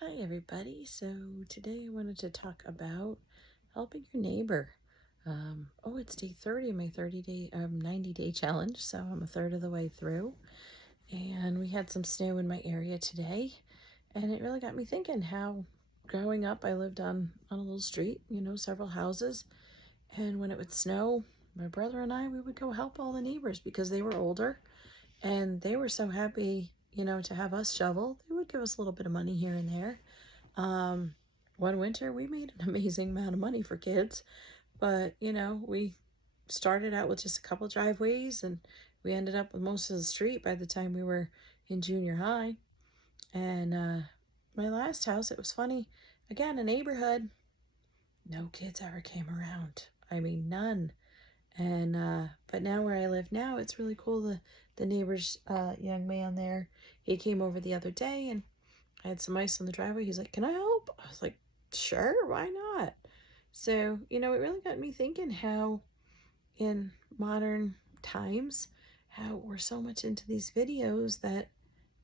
Hi everybody. So today I wanted to talk about helping your neighbor. It's day 30 of my 90-day challenge, so I'm a third of the way through. And we had some snow in my area today, and it really got me thinking how growing up I lived on a little street, several houses, and when it would snow, my brother and I we would go help all the neighbors because they were older and they were so happy, to have us shovel. They would give us a little bit of money here and there. um, One winter we made an amazing amount of money for kids, but we started out with just a couple driveways and we ended up with most of the street by the time we were in junior high. And my last house, it was funny. Again, a neighborhood, no kids ever came around. I mean, none. And but now where I live now, it's really cool. The neighbor's young man there, he came over the other day and I had some ice on the driveway. He's like, "Can I help?" I was like, "Sure, why not?" So, it really got me thinking how in modern times, how we're so much into these videos that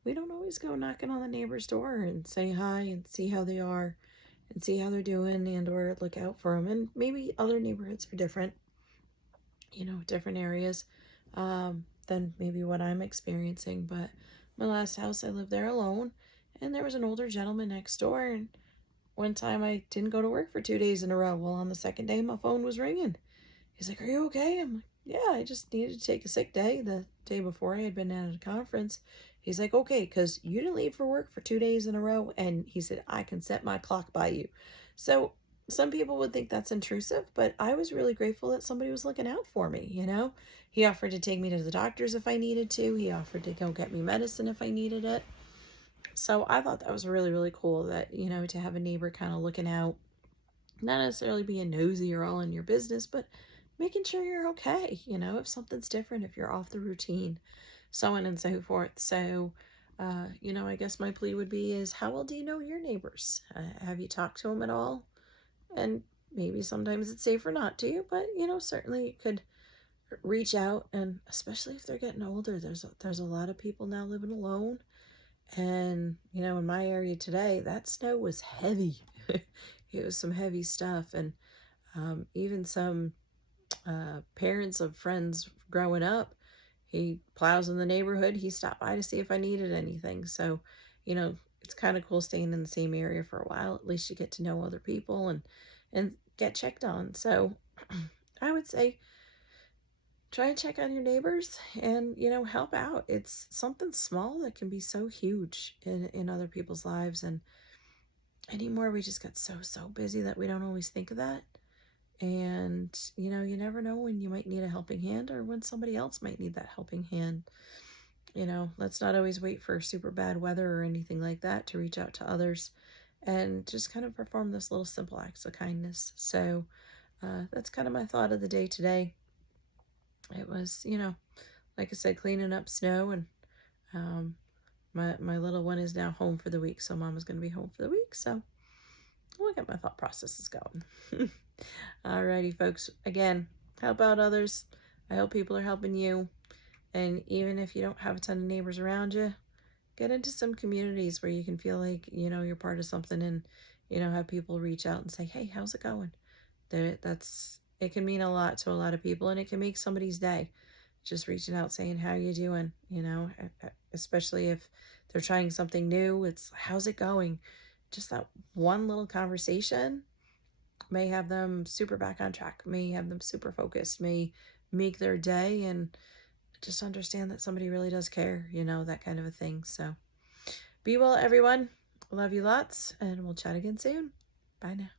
we don't always go knocking on the neighbor's door and say hi and see how they are and see how they're doing and or look out for them. And maybe other neighborhoods are different, different areas than maybe what I'm experiencing. But my last house, I lived there alone, and there was an older gentleman next door. And one time I didn't go to work for 2 days in a row. Well, on the second day, my phone was ringing. He's like, "Are you okay?" I'm like, "Yeah, I just needed to take a sick day. The day before I had been at a conference." He's like, "Okay, because you didn't leave for work for 2 days in a row." And he said, "I can set my clock by you." So some people would think that's intrusive, but I was really grateful that somebody was looking out for me. He offered to take me to the doctors if I needed to. He offered to go get me medicine if I needed it. So I thought that was really, really cool that, to have a neighbor kind of looking out, not necessarily being nosy or all in your business, but making sure you're okay, if something's different, if you're off the routine, so on and so forth. So, I guess my plea would be is how well do you know your neighbors? Have you talked to them at all? And maybe sometimes it's safer not to, but, certainly you could reach out, and especially if they're getting older, there's a lot of people now living alone. And, in my area today, that snow was heavy. It was some heavy stuff. And even some parents of friends growing up, he plows in the neighborhood. He stopped by to see if I needed anything. So, it's kind of cool staying in the same area for a while. At least you get to know other people and get checked on. So I would say try and check on your neighbors and, help out. It's something small that can be so huge in other people's lives. And anymore, we just got so busy that we don't always think of that. And, you never know when you might need a helping hand or when somebody else might need that helping hand. Let's not always wait for super bad weather or anything like that to reach out to others and just kind of perform this little simple acts of kindness. So that's kind of my thought of the day today. It was, like I said, cleaning up snow, and um, my little one is now home for the week, so Mama's going to be home for the week. So we'll get my thought processes going. Alrighty, folks. Again, help out others. I hope people are helping you. And even if you don't have a ton of neighbors around you, get into some communities where you can feel like, you're part of something, and, have people reach out and say, "Hey, how's it going?" It can mean a lot to a lot of people, and it can make somebody's day. Just reaching out saying, "How you doing?" Especially if they're trying something new, it's, "How's it going?" Just that one little conversation may have them super back on track, may have them super focused, may make their day, and just understand that somebody really does care, that kind of a thing. So be well, everyone. Love you lots, and we'll chat again soon. Bye now.